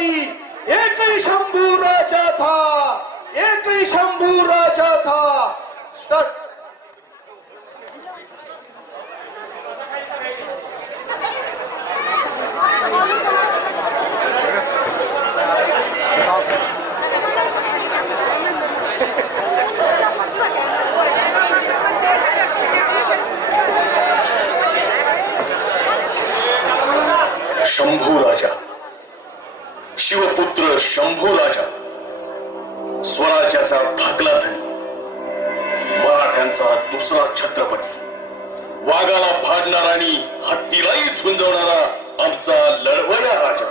छत्रपती एक ही शंभू राजा था, एक ही शंभू राजा था। स्टार्ट। शंभू राजा, शिवपुत्र शंभू राजा, स्वराज्याचा धाकला धनी, मराठ्यांचा दुसरा छत्रपती, वाघाला फाडणारा आणि हत्तीलाही झुंजवणारा आमचा लढवया राजा,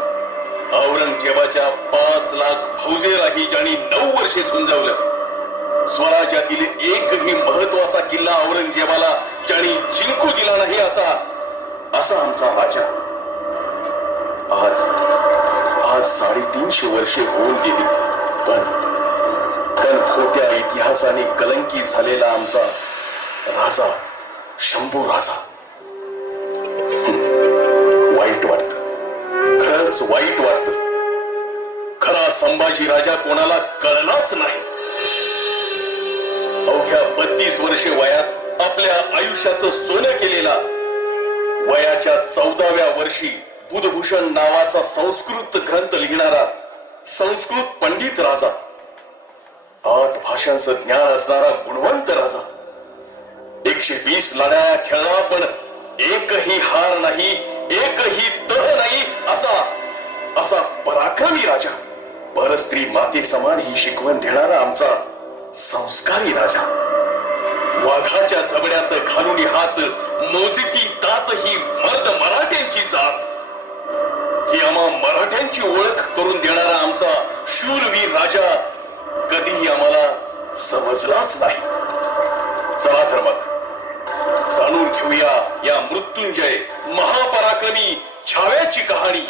औरंगजेबाच्या 5 लाख फौजेलाही ज्यांनी 9 वर्षे झुंजवलं, स्वराज्यातील एकही महत्वाचा किल्ला औरंगजेबाला ज्यांनी जिंकू दिला नाही असा आमचा राजा आज 350 वर्षे होऊन गेली, पण खोट्या इतिहासाने कलंकी झालेला आमचा राजा शंभू राजा। वाईट वाटत, खरंच वाईट वाटत। खरा संभाजी राजा कोणाला कळलाच नाही। अवघ्या 32 वर्षे वयात आपल्या आयुष्याचं सोनं केलेला, वयाच्या 14व्या वर्षी बुधभूषण नावाचा संस्कृत ग्रंथ लिहिणारा संस्कृत पंडित राजा, 8 भाषांचं ज्ञान असणारा गुणवंत राजा, 120 लढाया खेळला पण एकही हार नाही, एकही तह नाही असा पराक्रमी राजा, परस्त्री माते समान ही शिकवण देणारा आमचा संस्कारी राजा, वाघाच्या जबड्यात घालून हात मोजिती दात ही मर्द मराठ्यांची जात, ही आम्हा मराठ्यांची ओळख करून देणारा आमचा शूरवीर राजा कधीही आम्हाला समजलाच नाही। चला तर मग जाणून घेऊया या मृत्युंजय महापराक्रमी छाव्याची कहाणी।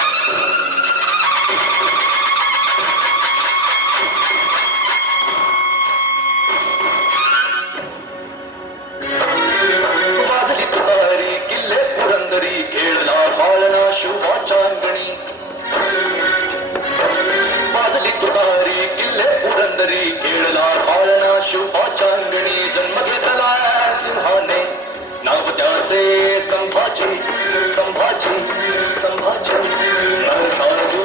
वाजली तुतारी किल्ले पुरंदरी, खेळला बाळना शुभाच्या अंगणी, वाजली तुतारी किल्ले पुरंदरी, खेळला बाळना शुभाच्या अंगणी, जन्म घेतला सिंहाने नाव त्याचे संभाजी, संभाजी संभाजी, नरशार्दू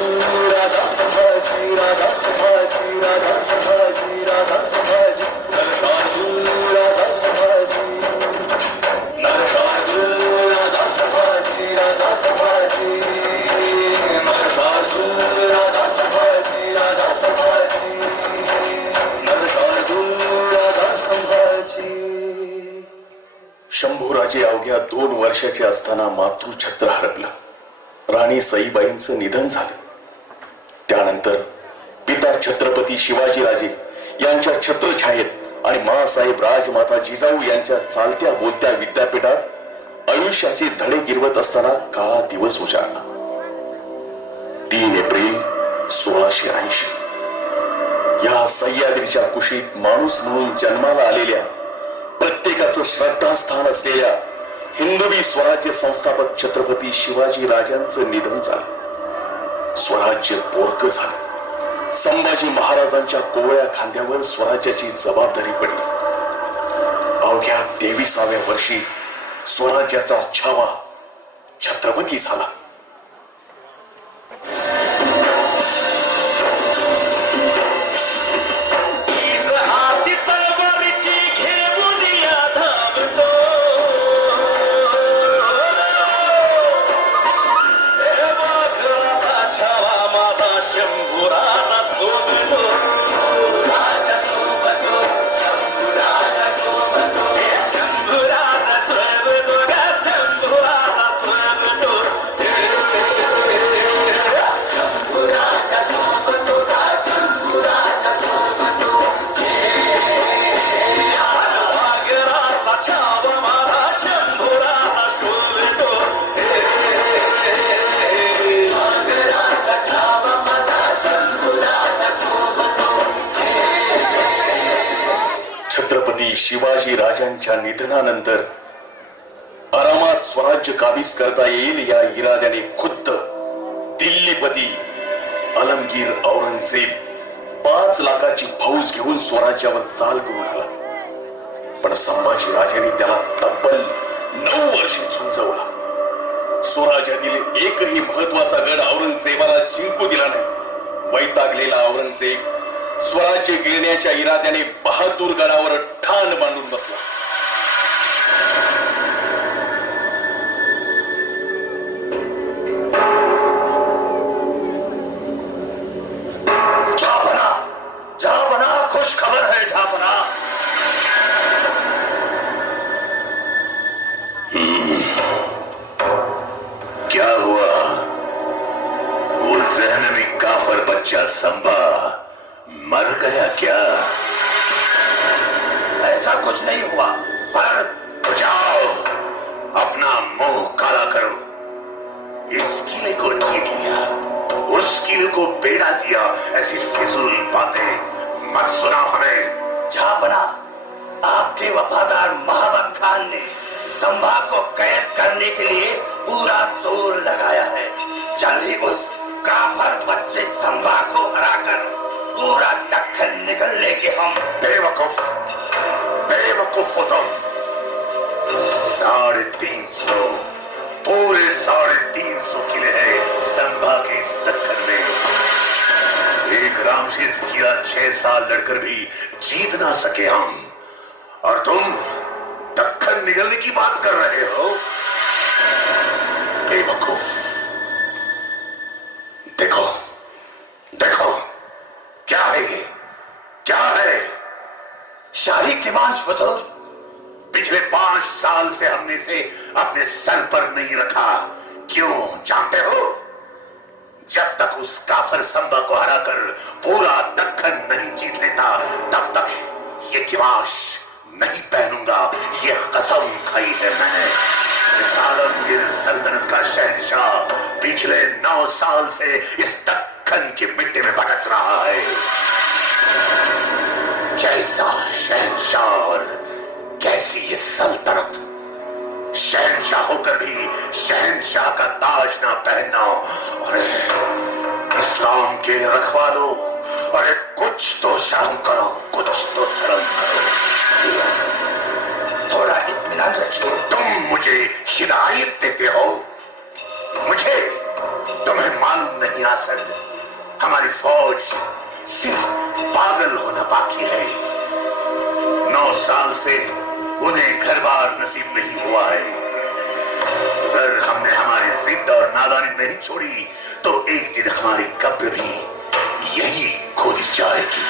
राजा संभाजी, राजा संभाजी, राजा संभाजी, राजा संभाजी, नरशार्दू राजा संभाजी, नरशार्दू राजा संभाजी, राजा संभाजी, नरशार्दू राजा संभाजी, राजा संभाजी, नरशार्दू राजा संभाजी। शंभूराजे अवघ्या 2 वर्षाचे असताना मातृछत्र हरपलं, राणी सईबाईंचं निधन झालं। त्यानंतर पिता छत्रपती शिवाजीराजे यांच्या छत्रछायेत आणि माँसाहेब राजमाता जिजाऊ यांच्या चालत्या बोलत्या विद्यापीठात आयुष्याचे धडे गिरवत असताना काळा दिवस उजाडला। 3 एप्रिल 1680 या सह्याद्रीच्या कुशीत माणूस म्हणून जन्माला आलेल्या, प्रत्येकाचं श्रद्धास्थान असलेल्या हिंदवी स्वराज्य संस्थापक छत्रपती शिवाजी राजांचं निधन झालं। स्वराज्य पोरकं झालं। संभाजी महाराजांच्या कोवळ्या खांद्यावर स्वराज्याची जबाबदारी पडली। अवघ्या 23व्या वर्षी स्वराज्याचा छावा छत्रपती झाला। शिवाजी राजांच्या निधनानंतर आरामात स्वराज्य काबीज करता येईल या इराद्याने खुद्द दिल्लीपती अलमगीर औरंगजेब 5 लाखाची फौज घेऊन स्वराज्यावर चाल करून आला, पण संभाजी राजांनी त्याला तब्बल 9 वर्षे झुंजवला. स्वराज्यातील एकही महत्वाचा गड औरंगजेबाला जिंकू दिला नाही. वैतागलेला औरंगजेब स्वराज्य गिळण्याच्या इराद्याने बहादूर गडावर ठाण बांधून बसला. जहापना, खुश खबर है जहापना. क्या हुआ? वो जहनवी काफर बच्चा संभा मर गया क्या? ऐसा कुछ नहीं हुआ, पर जाओ अपना मुंह काला करो. इस किले को जीत लिया, उस किले को बेड़ा दिया, ऐसी फिजूल बातें मत सुनाओ हमें. जहापना, आपके वफादार महाबत खान ने संभा को कैद करने के लिए पूरा जोर लगाया है. जल्द ही उस काफर बच्चे संभा को हराकर पूरा दक्कन निकल लेंगे हम. बेवकूफ, बेवकूफ हो तुम. 350 पूरे 350 किले हैं संभा के इस दक्कन में. एक रामशीस किला 6 साल लड़कर भी जीत ना सके हम, और तुम दक्कन निकलने की बात कर रहे हो. बेवकूफ. देखो देखो, क्या है ये? क्या है? शाही किमांश बुजुर्ग. पिछले 5 साल से हमने इसे अपने सर पर नहीं रखा. क्यों जानते हो? जब तक उस काफर संभा को हराकर पूरा दक्कन नहीं जीत लेता, तब तक ये किमाश नहीं पहनूंगा. ये कसम खाई है मैंने. इस आलमगीर सल्तनत का शहंशाह पिछले 9 साल से इस दक्कन की मिट्टी में भटक रहा है. कैसा शहंशाह और कैसी ये सल्तनत. शहंशाह होकर भी शहंशाह का ताज ना पहनना. अरे इस्लाम के रखवालो, अरे कुछ तो शर्म करो, कुछ तो शर्म करो. थोड़ा इत्मीनान रखिए. तुम मुझे हिदायत देते हो. मुझे तुम्हें मालूम नहीं आसद, हमारी फौज सिर्फ पागल होना बाकी है. 9 साल से उन्हें घर बार नसीब नहीं हुआ है. अगर हमने हमारी जिद और नादानी नहीं छोड़ी, तो एक दिन हमारी कब्र भी यही खोदी जाएगी.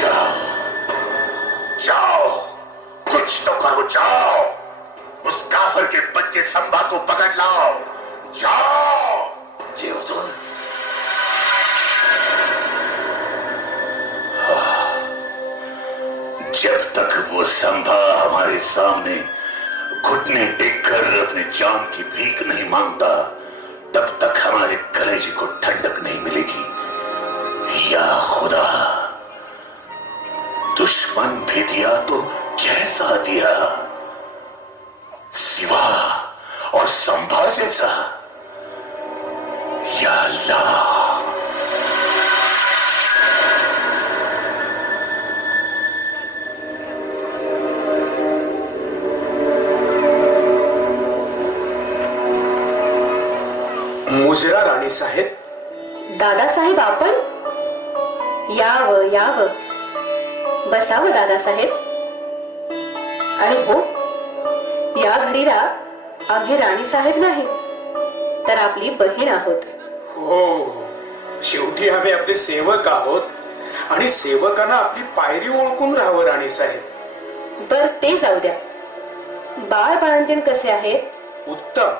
जाओ जाओ, कुछ तो करो. जाओ उस काफर के बच्चे संभा को पकड़ लाओ. जाओ. जी हुजूर. जब तक वो संभा हमारे सामने घुटने टेककर अपने जान की भीख नहीं मांगता, तब तक हमारे कलेजे को ठंडक नहीं मिलेगी. या खुदा, दुश्मन भी दिया तो कैसा दिया, सिवा और संभा जैसा. या अल्लाह. मुजरा राणी साहेब. दादासाहेब, आपण यावं यावं. बसावं दादासाहेब. आणि हो, या घडीला आम्ही राणी साहेब नाही, तर आपली बहीण आहोत. हो, शेवटी आम्ही आपले सेवक आहोत, आणि सेवकांना आपली पायरी ओळखून राहावं राणी साहेब. बर, ते जाऊ द्या. बाळ बाळंतीण कसे आहेत? उत्तम.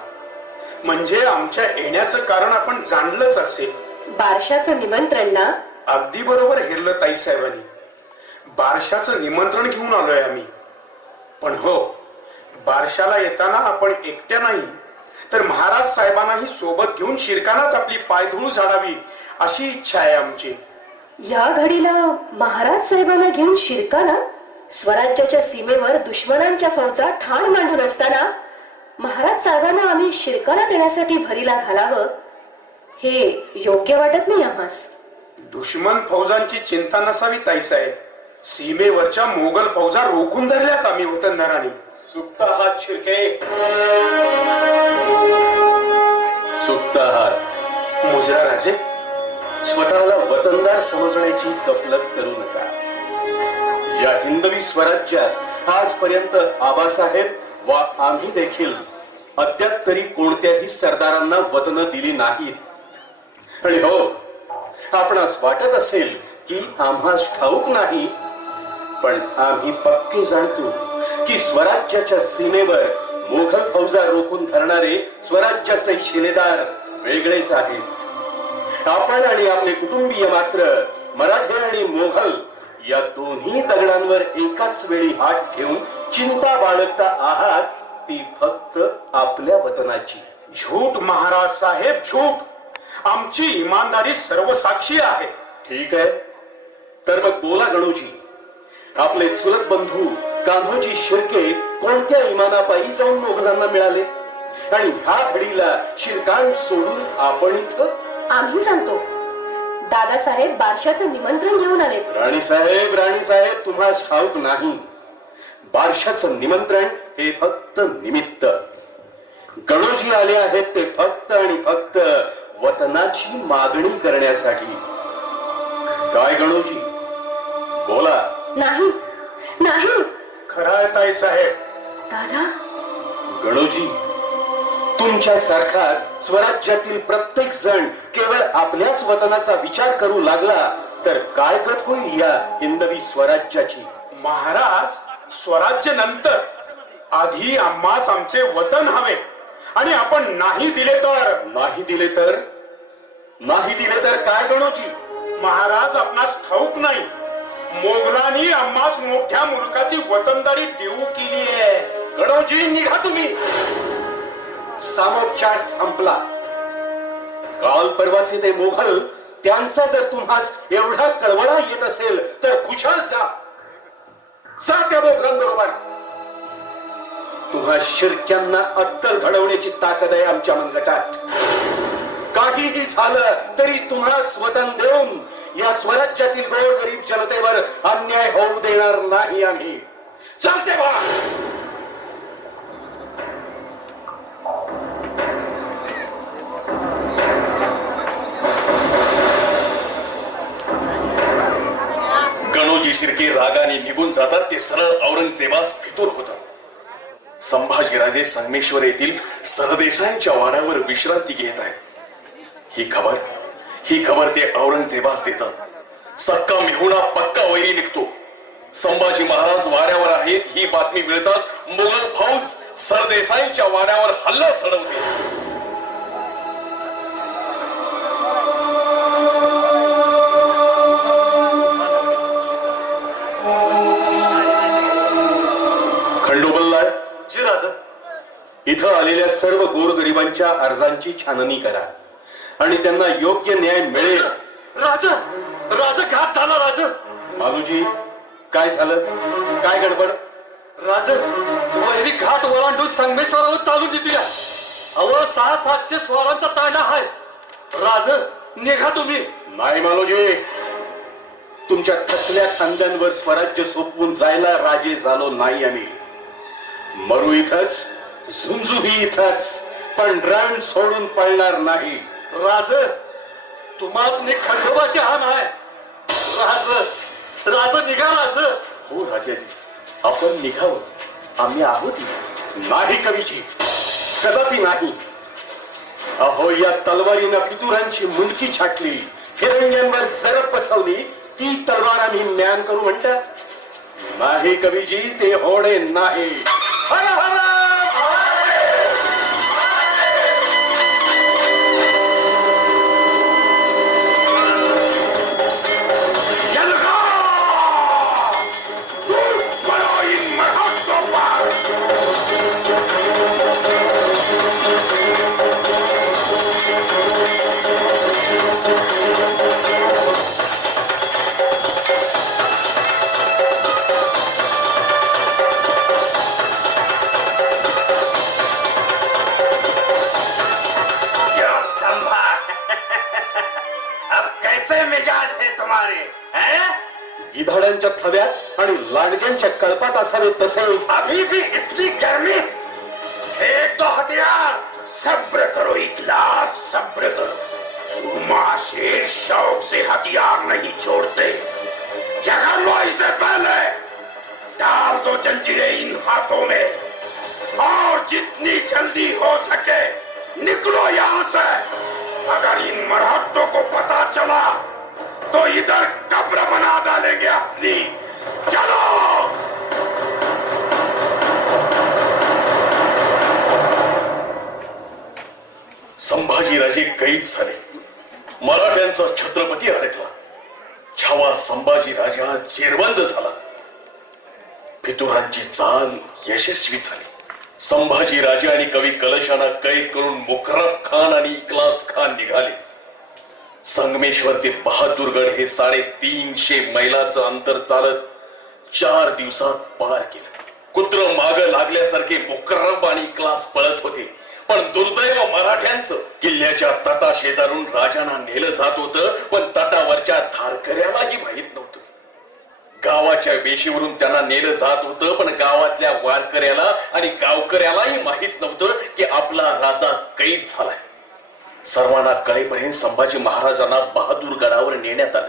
म्हणजे आमच्या येण्याचं कारण आपण जाणलंच असेल. बारशाचं निमंत्रण ना? अगदी बरोबर हेरलं ताई साहेबांनी. बारशाचं निमंत्रण घेऊन आलोय आम्ही. पण हो, बारशाला येताना आपण एकट्या नाही, तर महाराज साहेबांनाही सोबत घेऊन शिरकानाच आपली पायधूळ झाडावी अशी इच्छा आहे आमची. या घडीला महाराज साहेबांना घेऊन शिरकाना? स्वराज्याच्या सीमेवर दुश्मनांच्या फौजा ठाण मांडून असताना महाराज साहेबांना आम्ही शिरकाना देण्यासाठी भरीला घालावं, हे योग्य वाटत नाही आम्हास. दुश्मन फौजांची चिंता नसावी ताईसाहेब. सीमेवरच्या मोगल फौजा रोखून धरल्यात आम्ही वतनदारांनी. चुकता हात शिर्के, चुकता हात. मुजरा राजे, स्वतःला वतनदार समजण्याची गफलत करू नका. या हिंदवी स्वराज्यात आजपर्यंत आबासाहेब वा आम्ही देखील अद्याप तरी कोणत्याही सरदारांना वतन दिली नाहीत. आणि हो, आपणास वाटत असेल की आम्हास ठाऊक नाही, पण आम्ही पक्के जाणतो की स्वराज्याच्या सीमेवर मोघल फौजा रोखून धरणारे स्वराज्याचे शिलेदार वेगळेच आहेत. आपण आणि आपले कुटुंबीय मात्र मराठे आणि मोघल या दोन्ही दगडांवर एकाच वेळी हात ठेवून चिंता बाळगता आहात, ती फक्त आपल्या वतनाची. झूट महाराज साहेब, झूट. आमची इमानदारी सर्वसाक्षी आहे. ठीक आहे, तर मग बोला गणूजी. आपले चुलत बंधू कान्होजी शिर्के कोणत्या इमानापायी जाऊन मोगलांना मिळाले आणि ह्या घडीला शिरकान सोडून आपण इथं? आम्ही सांगतो, दादासाहेब बारशाचं निमंत्रण घेऊन आले. राणीसाहेब तुम्हाला ठाऊक नाही. बारशाचं निमंत्रण हे फक्त निमित्त. गणोजी आले आहेत ते फक्त आणि फक्त वतनाची मागणी करण्यासाठी. काय गणोजी, बोला. नाही नाही. खरं आहे ताईसाहेब. दादा, गणोजी, तुमच्या सारखाच स्वराज्यातील प्रत्येक जण केवळ आपल्याच वतनाचा विचार करू लागला तर काय गत होईल या हिंदवी स्वराज्याची? महाराज, स्वराज्य नंतर. आधी आम्हास आमचे वतन हवे. आणि आपण नाही दिले तर? नाही दिले तर काय गणोजी? महाराज, आपणास ठाऊक नाही, मोगलांनी आम्हास मोठ्या मुलकाची वतनदारी देऊ केली आहे. गणोजी, निघा तुम्ही. सामोपचार संपला. काल परवाचे ते मोघल, त्यांचा जर तुम्हास एवढा कळवळा येत असेल तर खुशाल जा त्या मोघलांबरोबर. तुम्हा शिर्क्यांना अद्दल घडवण्याची ताकद आहे आमच्या मनगटात. काहीही झालं तरी तुम्हा स्वतन देऊन या स्वराज्यातील गोरगरीब जनतेवर अन्याय होऊ देणार नाही आम्ही. चालते बा. गणोजी शिर्के रागाने निघून जातात ते सरळ औरंगजेबास फितूर होतात. संभाजीराजे संगमेश्वर येथील सरदेशांच्या वाड्यावर विश्रांती घेत आहेत. ही खबर ते औरंगजेबास देतात. सक्का मेहुणा पक्का वैरी निघतो. संभाजी महाराज वाड्यावर आहेत ही बातमी मिळताच मुघल फौज सरदेसाईंच्या वाड्यावर हल्ला चढवते. खंडोबल्लाय, इथं आलेल्या सर्व गोरगरिबांच्या अर्जांची छाननी करा आणि त्यांना योग्य न्याय मिळेल. राज घात झाला. राज मालूजी, काय झालं? काय गडबड? राज वैरी घाट ओलांडून संगमेश्वरावर चालू देतोया. अव 600-700 स्वारांचा तांडा आहे. राज, निघा तुम्ही. नाही मालूजी, तुमच्या थकल्या खांद्यांवर स्वराज्य सोपवून जायला राजे झालो नाही आम्ही. मरू इथंच, झुंजूही इथंच, पण रण सोडून पळणार नाही. राज, तुम्हाच खंडोबाची हान आहे. राज निघा. राज, हो राजाजी, आपण निघावं. आम्ही आहोत. नाही कवीजी, कदापि नाही. अहो, या तलवारीनं पितुरांची मुंडकी छाटली, फिरंग्यांवर जरब बसवली, ती तलवार आम्ही म्यान करू म्हणतात? नाही कवीजी, ते होणे नाही. हर हर गिधाड्यांच्या थव्यात आणि लांडग्यांच्या कळपात असावे तसे. अभी भी इतनी गर्मी? एक तो हथियार, सब्र करो इखलास, सब्र करो। सुरमा शेर शौक से हथियार नहीं छोड़ते। जगा लो इसे पहले, डाल दो जंजीरें इन हाथों में और जितनी जल्दी हो सके निकलो यहां से। अगर इन मरहट्टों को पता चला तो इधर कब्र बना डालेंगे अपनी। चलो। संभाजीराजे कैद झाले, मराठ्यांचा छत्रपती अडकला, छावा संभाजीराजा जेरबंद झाला, फितुरांची चाल यशस्वी झाली. संभाजीराजे आणि कवी कलशांना कैद करून मुकर्रब खान आणि इखलास खान निघाले. संगमेश्वर ते बहादूरगड हे 350 मैलाचं अंतर चालत 4 दिवसात पार केलं. कुत्र माग लागल्यासारखे मुकर्रब आणि इखलास पळत होते, पण दुर्दैव मराठ्यांचं किल्ल्याच्या तटा शेजारून राजांना नेलं जात होतं, पण तटावरच्या धारकऱ्यालाही माहित नव्हतं. गावाच्या वेशीवरून त्यांना नेलं जात होतं, पण गावातल्या वारकऱ्याला आणि गावकऱ्यालाही माहित नव्हतं की आपला राजा कैद झालाय. सर्वांना कळेपर्यंत संभाजी महाराजांना बहादूरगडावर नेण्यात आलं.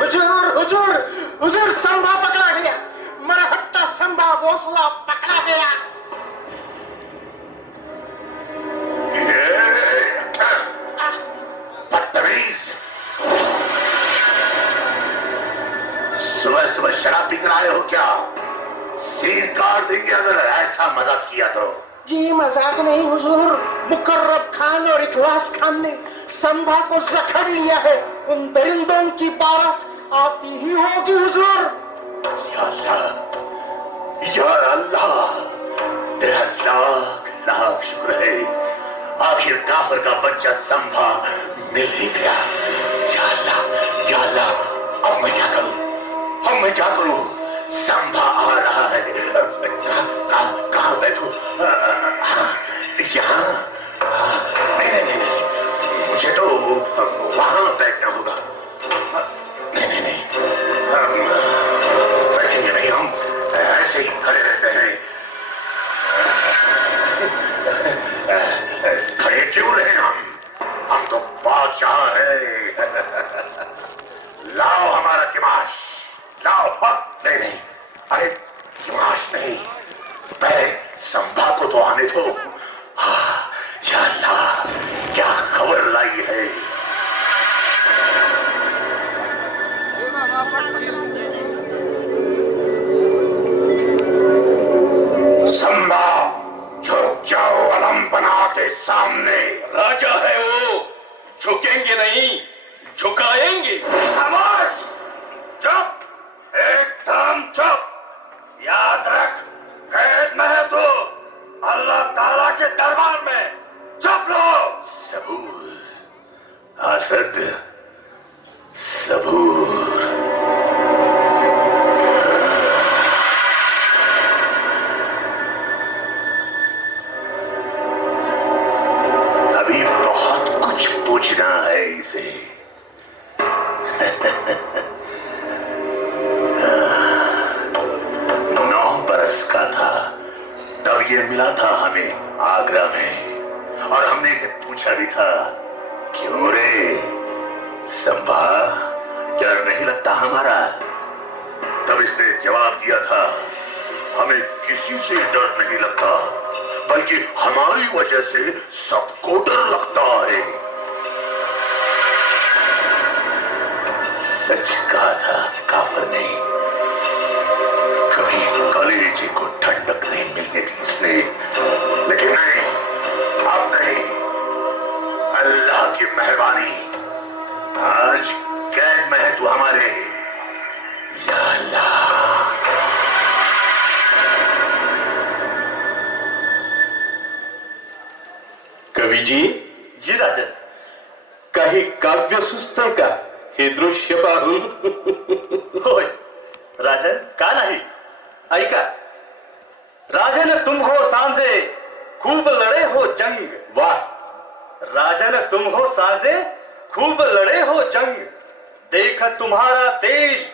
हुजूर हुजूर हुजूर, संभा पकड़ा गया, मरहट्टा संभा भोसला पकड़ा गया। बदतमीज, सुबह सुबह शराब पी कर आए हो क्या? सिर काट देंगे अगर ऐसा मजाक किया तो। जी मजाक नहीं हुजूर, मुकर्रब खान और इखलास खान ने संभा को जखड़ लिया है। उन दरिंदों की बात आती ही होगी हुजूर। या अल्लाह, या अल्लाह, तेरा लाख लाख शुक्र है, आखिर काफर का बच्चा संभा मिल ही गया। या अल्लाह, या अल्लाह, अब मैं क्या करूं? अब मैं क्या करूं? संभा आ रहा है। कहाँ बैठूं? यहाँ? नहीं नहीं नहीं, मुझे तो वहां बैठना होगा। नहीं नहीं नहीं, बैठेंगे नहीं, हम ऐसे ही खड़े रहते हैं। खड़े क्यों रहे हम तो बादशाह हैं। लाओ हमारा किमाश, लाओ। नहीं नहीं, अरे किमाश नहीं, पहले संभा को तो आने दो। या अल्लाह, क्या खबर लाई है। संभा, झुक जाओ अलम बना के सामने। राजा है वो, झुकेंगे नहीं, झुकाएंगे। खामोश, चुप, एकदम चुप। याद रख, कैद में है तू, अल्लाह ताला के दरबार में। चुप रहो। सबूर, असद, सबूर। अभी बहुत कुछ पूछना है इसे। 9 बरस का था तब ये मिला था हमें आगरा में, और हमने इसे पूछा भी था, क्यों रे संभा, डर नहीं लगता हमारा? तब इसने जवाब दिया था, हमें किसी से डर नहीं लगता, बल्कि हमारी वजह से सबको डर लगता है। सच कहा था काफिर ने, कभी कलेजे को ठंडक नहीं मिलने दी इसने, लेकिन नहीं, अब नहीं। अल्लाह की मेहरबानी, आज कैद में है तू हमारे। या अल्लाह। कवीजी, जी राजन। काही काव्य सुचतंय का हे दृश्य पाहून? होय राजन, का नाही? ऐका, राजन तुम हो सांजे खूब लढे हो जंग, वाह, राजन तुम हो साजे, खूब लड़े हो जंग, देख तुम्हारा तेज,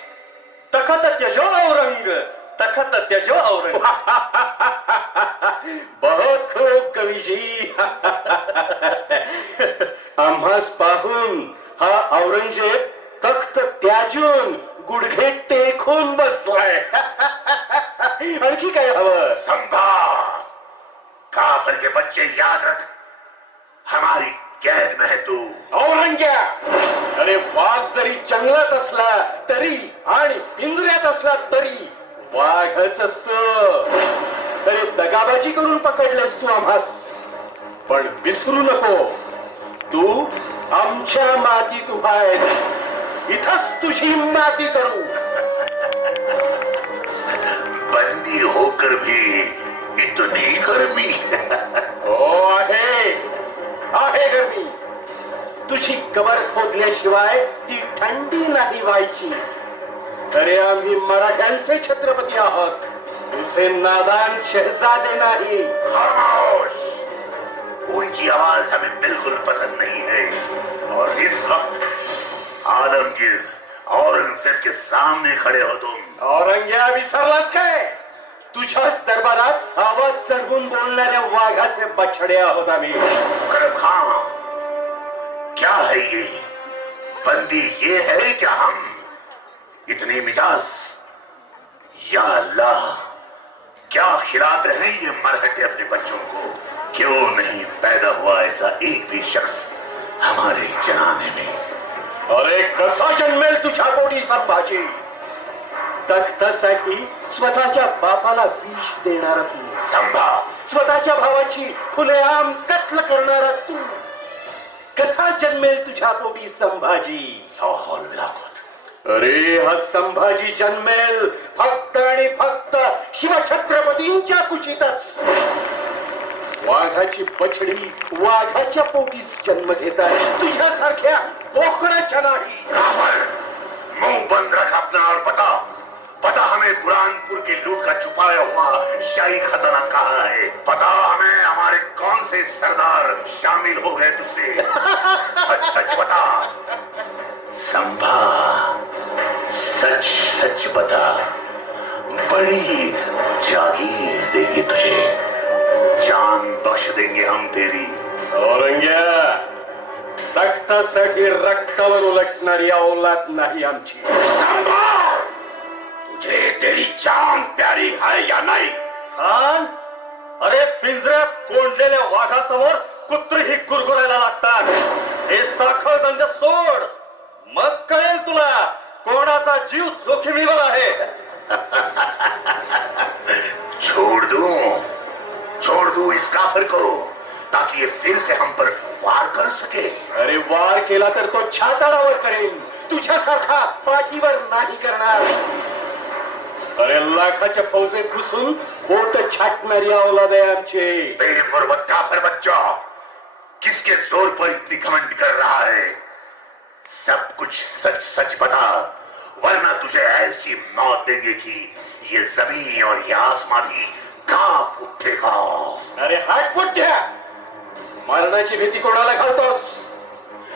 तखत त्यजो औरंग, तखत त्यजो औरंग. बहुत खूप कवीजी. आम्हास पाहून हा औरंगजेब तख्त त्याजून गुडघे टेकून बसलाय. आणखी काय हवं? संभा, काफर के बच्चे याद रख, हमारी कैद में है तू. औरंग्या, अरे वाघ जरी जंगलात असला तरी आणि पिंजऱ्यात असला तरी वाघच असतो. अरे दगाबाजी करून पकडलेस तू आम्हास, पण विसरू नको, तू आमच्या मातीत उभा आहेस. इथंच तुझी माती करू. बंदी होकर भी इतनी गर्मी. हो आहे, आहे गरमी. तुझी कबर खोदल्याशिवाय ती थंडी नाही व्हायची. अरे आम्ही मराठ्यांचे छत्रपती आहोत, तुझे नादान शहजादे नाही. खामोश, ऊंची आवाज हमें बिल्कुल पसंद नहीं है. और इस वक्त आलमगीर औरंगजेब के सामने खड़े हो तुम. औरंग्या, विसरलास काय? तुझ्याच दरबारात आवाज चढवून बोलणाऱ्या वाघाचे बछडे आहोत आम्ही. मुकर्रम खां, क्या है ये? बंदी ये है क्या हम? इतनी मिजाज, या अल्लाह, क्या खिलाते हैं ये मरहटे अपने बच्चों को? क्यों नहीं पैदा हुआ ऐसा एक भी शख्स हमारे जनाने में? अरे कसा जन्मेल तुझ्या पोटी संभाजी? तख्तासाठी स्वतःच्या बापाला विष देणारा तू, संभा, स्वतःच्या भावाची खुलेआम कत्ल करणारा तू, कसा जन्मेल तुझ्या पोटी संभाजी? लाहौल विलाकुत. अरे हा संभाजी जन्मेल फक्त आणि फक्त शिवछत्रपतींच्या कुशीतच. वाघाची बछडी वाघाच्या पोटीच जन्म घेत आहे, तुझ्यासारख्या बोकडाच्या नाही. काफर, मुंह बंद रख अपना और पता हमें बुरहानपुर की लूट का छुपाया हुआ शाही खजाना कहाँ है. पता हमें हमारे कौन से सरदार शामिल हो गए तुझसे. सच सच बता संभा, सच सच बता. बड़ी जागीर देंगे तुझे, जान बख्श देंगे हम तेरी. औरंग्या, तख्तासाठी रक्तावर उलटणारी औलाद नाही आमची. संभा, तुझे तेरी जान प्यारी है या नहीं? खान, अरे पिंजऱ्यात कोंडलेल्या वाघासमोर कुत्रीही गुरगुरायला लागतात. हे साखळ दंड सोड, मग कळेल तुला कोणाचा जीव जोखमीवर आहे. छोड़ दूं इस काफिर को, ताकि ये फिर से हम पर वार कर सके. अरे वार केला तर तो छाताडावर करेल, तुझ्यासारखा पाठीवर नाही करणार. अरे लाखाच्या फौजेत घुसून बोट छाटणारी औलाद आहे आमचे. बेमुरवत काफिर बच्चा, किसके जोर पर इतनी घमंड कर रहा है? सब कुछ सच सच बता, वरना तुझे ऐसी मौत देंगे कि ये जमीन और ये आसमां भी कांप उठेगा. अरे हात पुट्या, मरणाची भीती कोणाला घालतोस?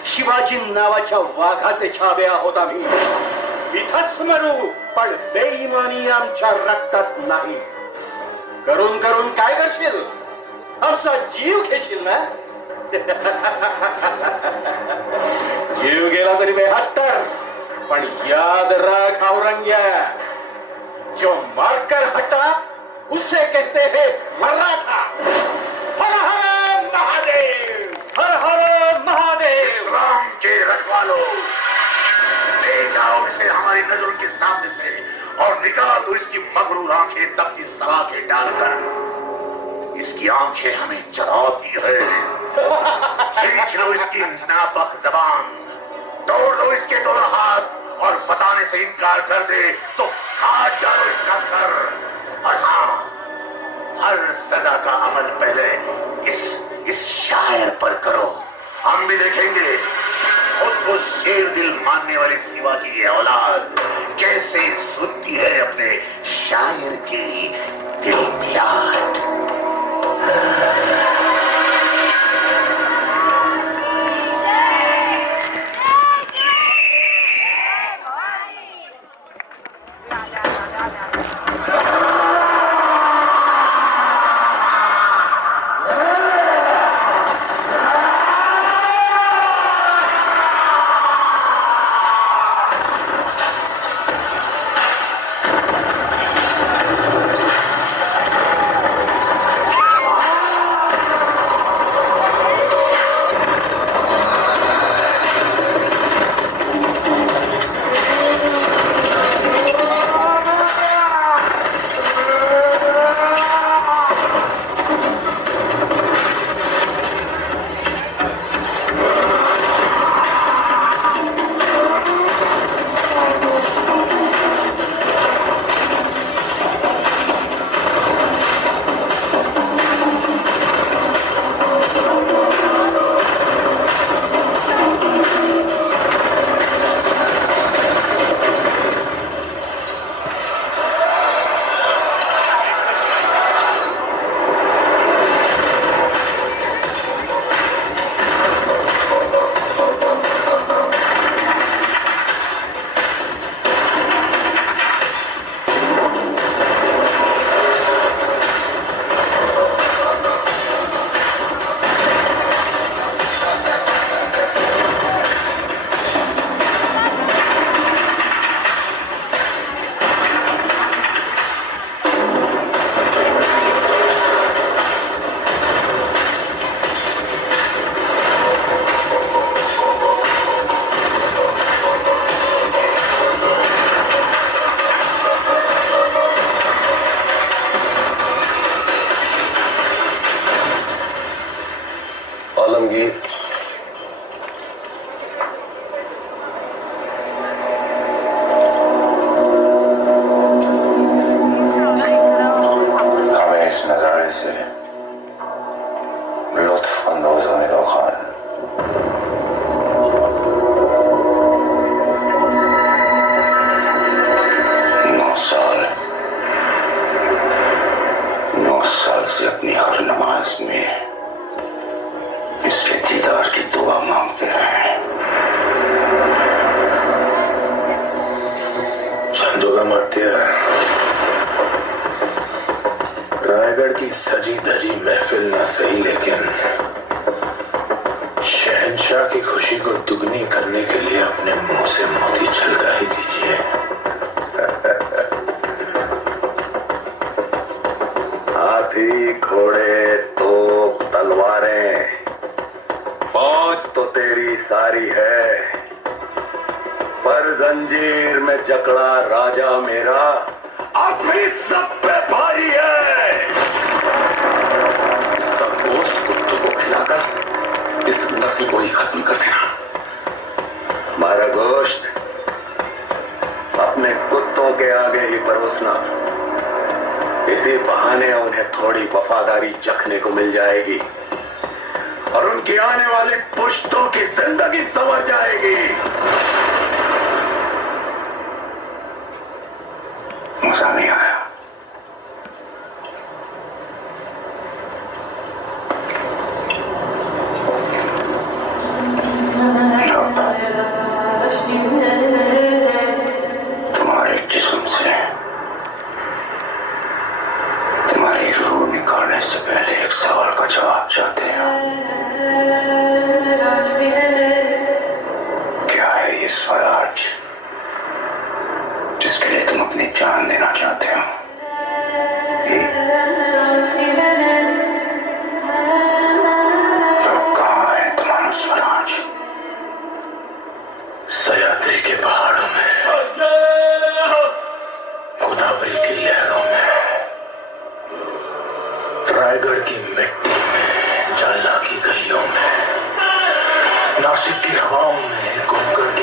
शिवाजी नावाच्या वाघाचे छाबे आहोत आम्ही. इथंच मरू, पण बेईमानी आमच्या रक्तात नाही. करून करून काय करशील? आमचा जीव घेशील ना? जीव गेला तरी बेहत्तर, पण याद राख औरंग्या, जो मारकर हटा उसे कहते हैं मराठा. हर हर महादेव, हर हर महादेव. इस्लाम के रखवालो, ले जाओ इसे हमारी नजरों के सामने से और निकाल दो इसकी मगरूर आंखें तपती सलाखें डालकर. इसकी आंखें हमें जलाती है. खींच लो इसकी नापाक जबान, तोड़ लो इसके दोनों हाथ और बताने से इनकार कर दे तो काट डालो इसका सर. और हाँ, हर सजा का अमल पहले इस शायर पर करो. हम भी देखेंगे खुद को शेर दिल मानने वाली शिवाजी की औलाद कैसे सुनती है अपने शायर की दिल मिलाट. की खुशी को दुगनी करने के लिए अपने मुंह से मोती छलका ही दीजिए। हाथी, घोड़े, तोप, तलवारें, फौज तो तेरी सारी है, पर जंजीर में जकड़ा राजा मेरा अब भी सब पे भारी है। इसका गोश्त कुत्तों को खिलाकर इस नस्ल को ही खत्म कर देना। हमारा गोश्त अपने कुत्तों के आगे ही परोसना, इसी बहाने उन्हें थोड़ी वफादारी चखने को मिल जाएगी और उनकी आने वाली पुश्तों की जिंदगी संवर जाएगी। मजा नहीं आया। तुम्हारे जिस्म से तुम्हारी रूह निकालने से पहले एक सवाल का जवाब चाहते हैं। क्या है ये स्वराज जिसके लिए तुम अपनी जान देना चाहते हो? तो कहाँ है तुम्हारा स्वराज? सह्याद्री के पहाड़ों में, गोदावरी की लहरों में, रायगढ़ की मिट्टी में, जालना की गलियों में, नासिक की हवाओं में, कोंकण की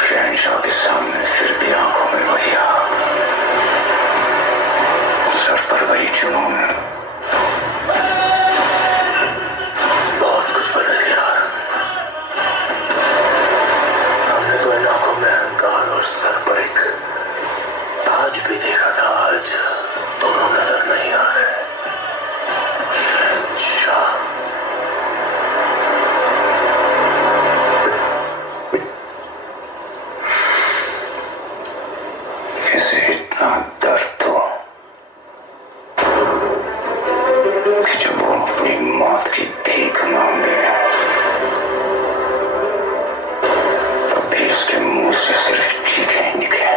शहंशाह के सामने फिर भी आंखों में वही आग, सर पर वही जुनून। बहुत कुछ बदल गया। हमने तो इन आंखों में अहंकार और सर पर एक ताज भी देखा था, आज दोनों नजर नहीं आ रहे। शहंशाह इतना दर्द हो कि जब वो अपनी मौत की भीख मांगे तब भी उसके मुंह से सिर्फ चीखें निकले।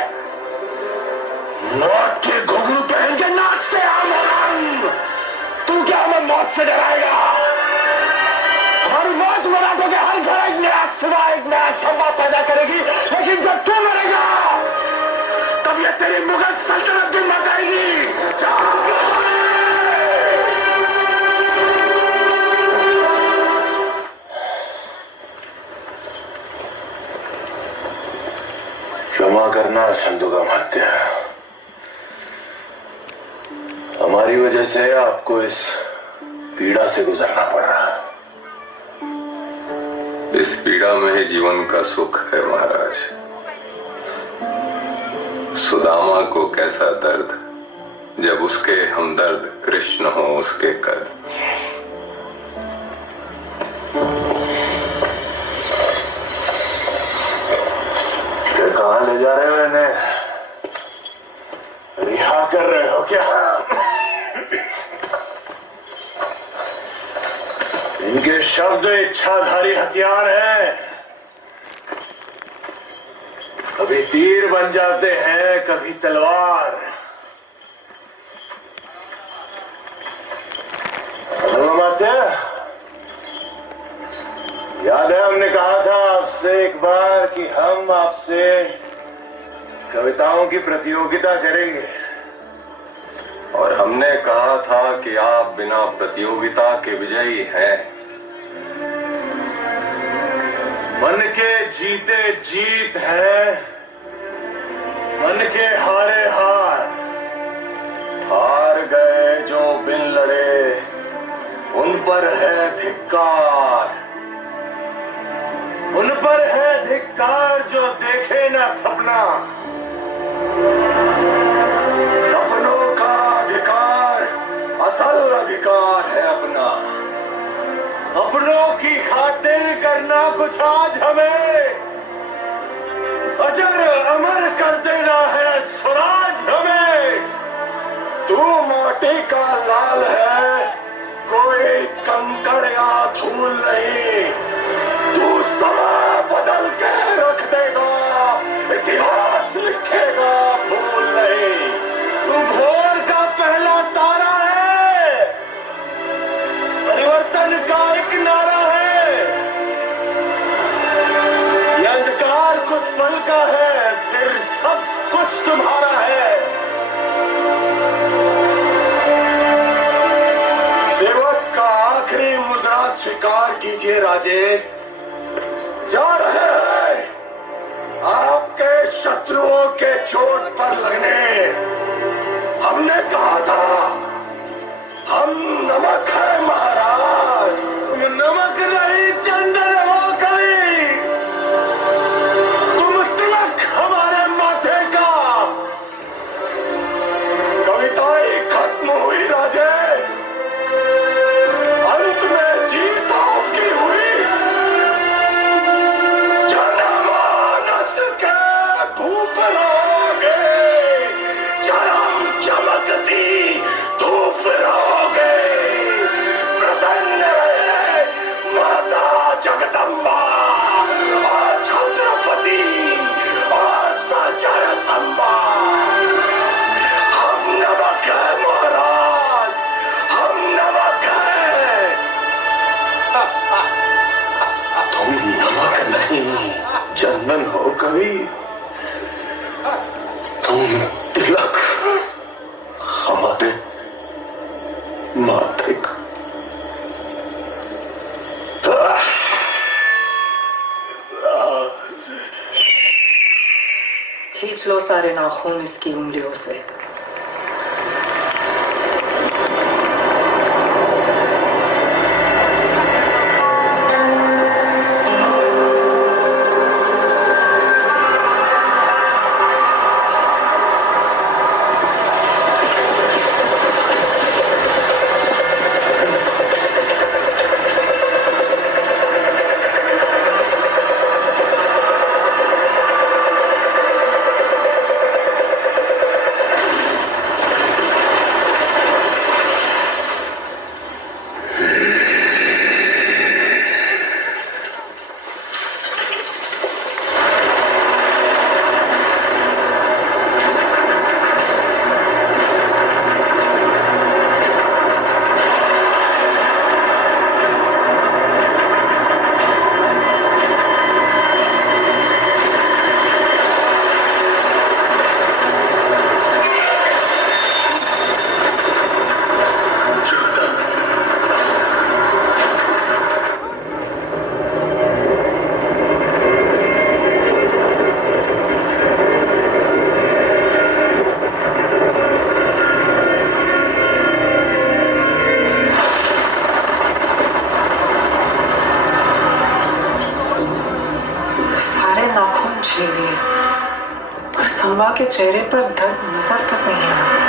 मौत के घुंघरू पहन के नाचते आम, तू क्या हमें मौत से डराएगा? हमारी मौत मराठों के हर घर एक नया सिवा, एक नया सभा पैदा करेगी, लेकिन जब तू मरेगा तब ये तेरी मुगल सल्तनत भी मर जाएगी। क्षमा करना संदूका मात्या, हमारी वजह से आपको इस पीड़ा से गुजरना पड़ रहा है। इस पीड़ा में ही जीवन का सुख है महाराज। सुदामा को कैसा दर्द जब उसके हमदर्द कृष्ण हो उसके कद। कहां ले जा रहे हो इन्हें? रिहा कर रहे हो क्या? इनके शब्द इच्छाधारी हथियार हैं, कभी तीर बन जाते हैं, कभी तलवार। याद है हमने कहा था आपसे एक बार कि हम आपसे कविताओं की प्रतियोगिता करेंगे, और हमने कहा था कि आप बिना प्रतियोगिता के विजयी हैं। मन के जीते जीत है, मन के हारे हार। हार गए जो बिन लड़े उन पर है धिक्कार, उन पर है धिक्कार जो देखे ना सपना। सपनों का अधिकार असल अधिकार है अपना, अपनों की खातिर करना कुछ आज हमें, अजर अमर कर देना है स्वराज हमें। तू माटी का लाल है, कोई कंकड़ या धूल नहीं, तू समय बदल के रख देगा, इतिहास लिखेगा, भूल नहीं। तू भोर का पहला तारा है, परिवर्तन का एक नारा है। ये अंधकार कुछ पल का है, फिर सब कुछ तुम्हारा है। सेवक का आखिरी मुद्रा स्वीकार कीजिए राजे। जा रहे हैं आपके शत्रुओं के चोट पर लगने। हमने कहा था हम नमक है महाराज। तुम नमक नहीं चंदन हो कवि, तुम तिलक हमारे माथे का। कविताएं खत्म हुई राजे, अंत में जीत आपकी हुई। जनमानस के धूप रहोगे, चरम चमकती धूप रहोगे। प्रसन्न रहे माता जगदम्बा और छत्रपति और सचर संबा। हम नमक है महाराज, हम नमक है। तुम नमक नहीं चंदन हो कवि, तुम तिलक हमारे माथे का। खींच लो सारे नाखून इसकी उंगलियों से। पर संभा के चेहरे पर दर्द नजर तक नहीं आया।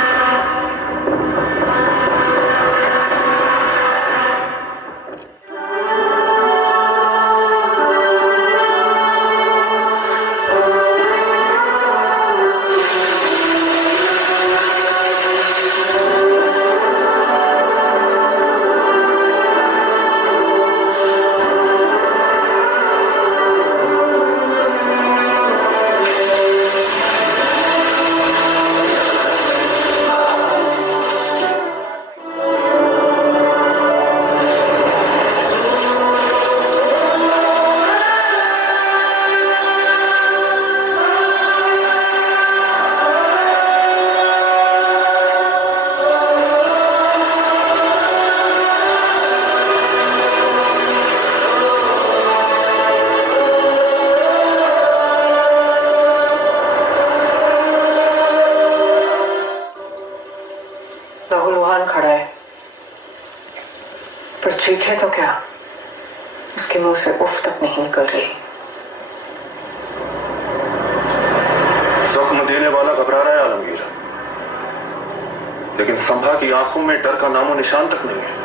खड़ा है, पर चीखे तो क्या, उसके मुंह से उफ तक नहीं निकल रही। जख्म देने वाला घबरा रहा है आलमगीर, लेकिन संभा की आंखों में डर का नामो निशान तक नहीं है।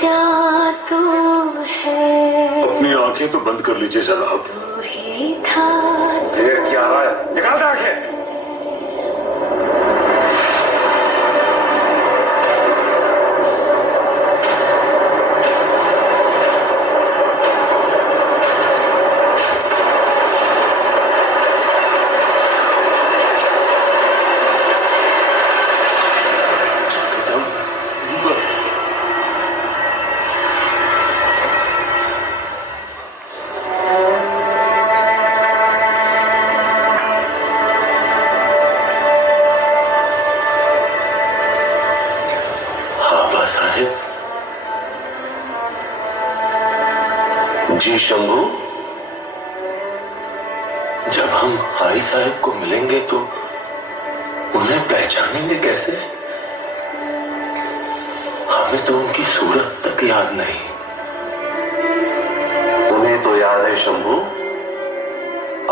सोचा तो है, अपनी आंखें तो बंद कर लीजिए जनाब। तू ही था। देर क्या रहा है, निकाल दे आंखें। जी शंभू, जब हम हाई साहब को मिलेंगे तो उन्हें पहचानेंगे कैसे? हमें तो उनकी सूरत तक याद नहीं। उन्हें तो याद है शंभू,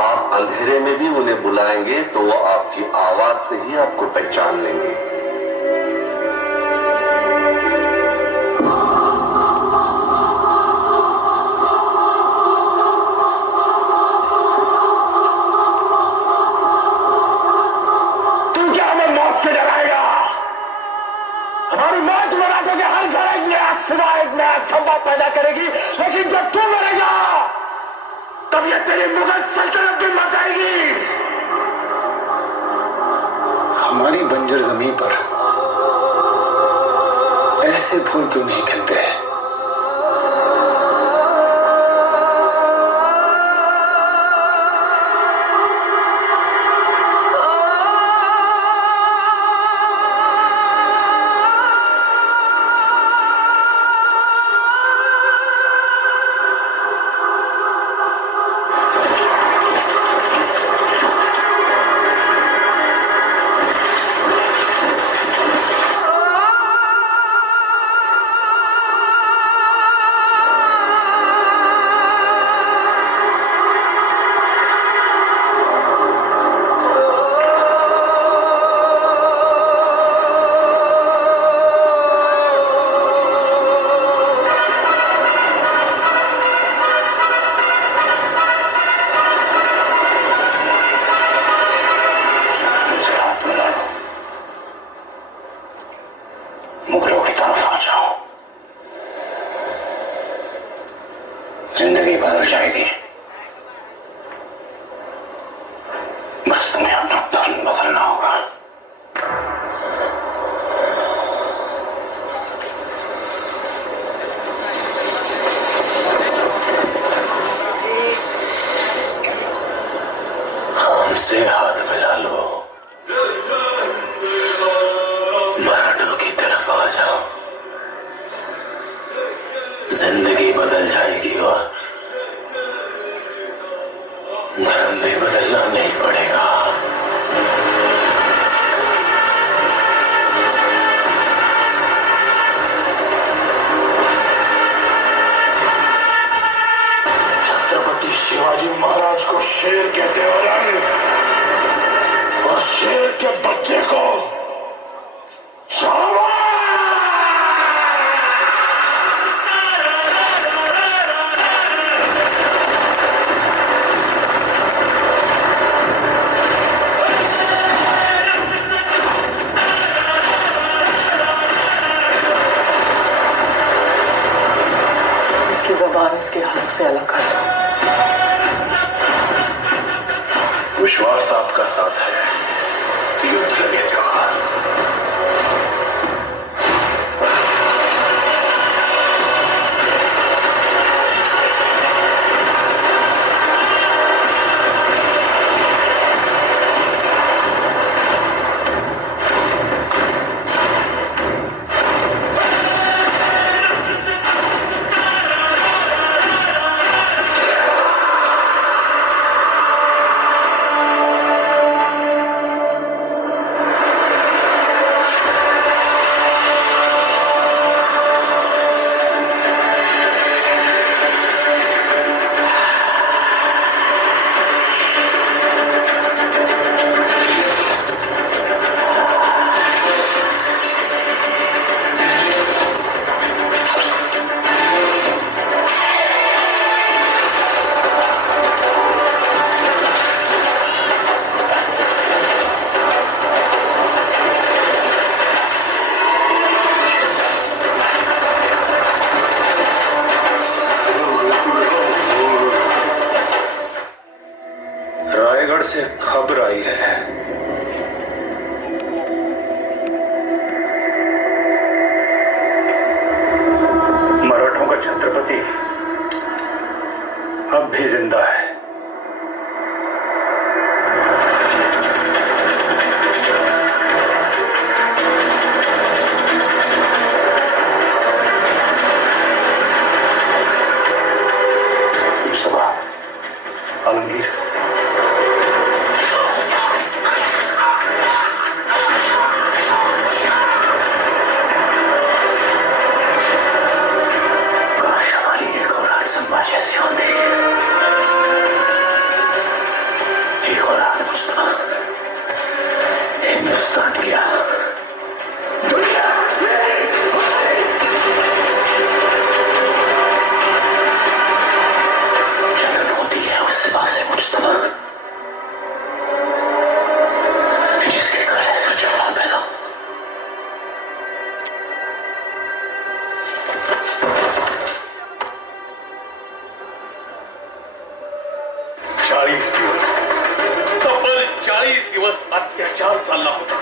आप अंधेरे में भी उन्हें बुलाएंगे तो वो आपकी आवाज से ही आपको पहचान लेंगे। संभव पैदा करेगी, लेकिन जब तू मरेगा तब ये तेरी मुगल सल्तनत भी मर जाएगी। हमारी बंजर जमीन पर ऐसे फूल क्यों नहीं खिलते हैं? जिंदगी बदल जाएगी, बस तुम्हें अपना धर्म बदलना होगा। हमसे हाथ मिला लो, मराठों की तरफ आ जाओ। जिंदगी बदल जाएगी और धर्म भी बदलना नहीं पड़ेगा। छत्रपति शिवाजी महाराज को शेर कहते हो और शेर के बच्चे को इसके हाथ से अलग कर दो। विश्वास आपका साथ है तो युद्ध लगे त्योहार। खबर आई है। मराठों का छत्रपति अब भी जिंदा है। आलमगीर, काश हमारी एक औलाद संभा जैसी होती, एक औलाद मुस्तफा हिंदुस्तान किया दुनिया जलन होती है उस सिवा से मुस्तफा जिसके घर ऐसा जवाब पैदा। तब्बल 40 दिवस अत्याचार चालला होता.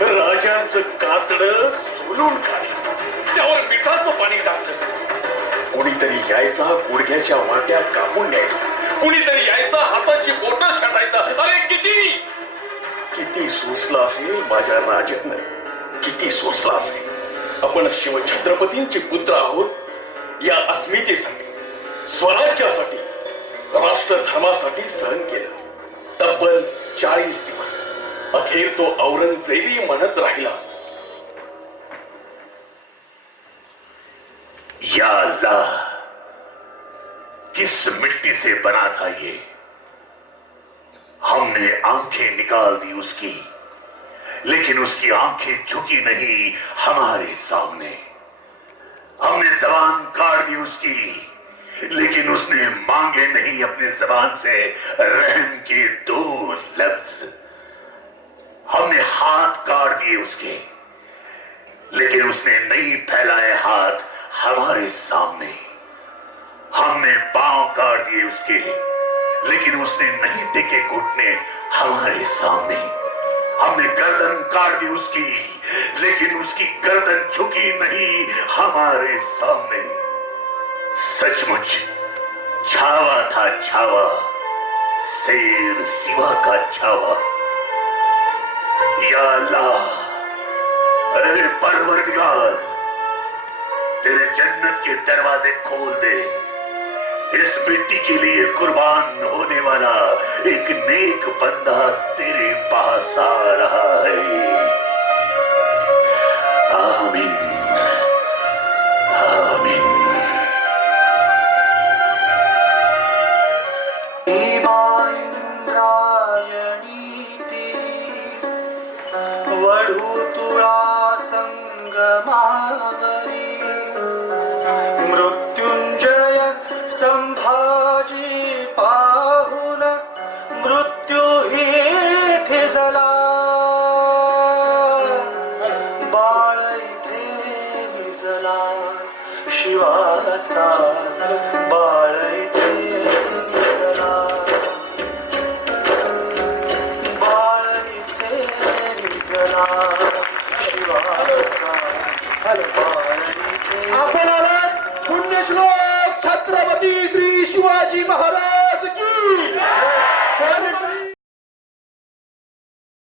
राजांचं कातडं सोलून काढलं, त्यावर मिठाचं पाणी टाकलं. कोणीतरी यायचा, गुडघ्याच्या वाट्या कापून न्यायचा, कोणीतरी यायचा, हाताची बोटं छाटायचा. अरे किती किती सोसला असेल माझ्या राजानं, किती सोसला असेल. आपण शिवछत्रपतींचे पुत्र आहोत. या अस्मितेसाठी, स्वराज्यासाठी, राष्ट्रधर्मासाठी सहन केलं तब्बल 40 दिवस. अखेर तो औरंगजेबी म्हणत राहिला, या अल्लाह, किस मिट्टी से बना था ये. हमने आंखें निकाल दी उसकी, लेकिन उसकी आंखें झुकी नहीं हमारे सामने. हमने जबान काट दी उसकी, लेकिन उसने मांगे नहीं अपने जबान से रहम के 2 लफ्ज. हमने हाथ काट दिए उसके, लेकिन उसने नहीं फैलाए हाथ हमारे सामने. हमने पांव काट दिए उसके, लेकिन उसने नहीं टेके घुटने हमारे सामने. हमने गर्दन काट दी उसकी, लेकिन उसकी गर्दन झुकी नहीं हमारे सामने. सचमुच छावा था छावा, शेर सिवा का छावा. या अल्लाह, अरे परवरदिगार, तेरे जन्नत के दरवाजे खोल दे. इस मिट्टी के लिए कुर्बान होने वाला एक नेक बंदा तेरे पास आ रहा है. आमीन, आमीन. वधू तुळा संगमावरी मृत्युंजय संभाजी पाहुन मृत्यू ही थिजला. बाळ इथे निजला शिवाचा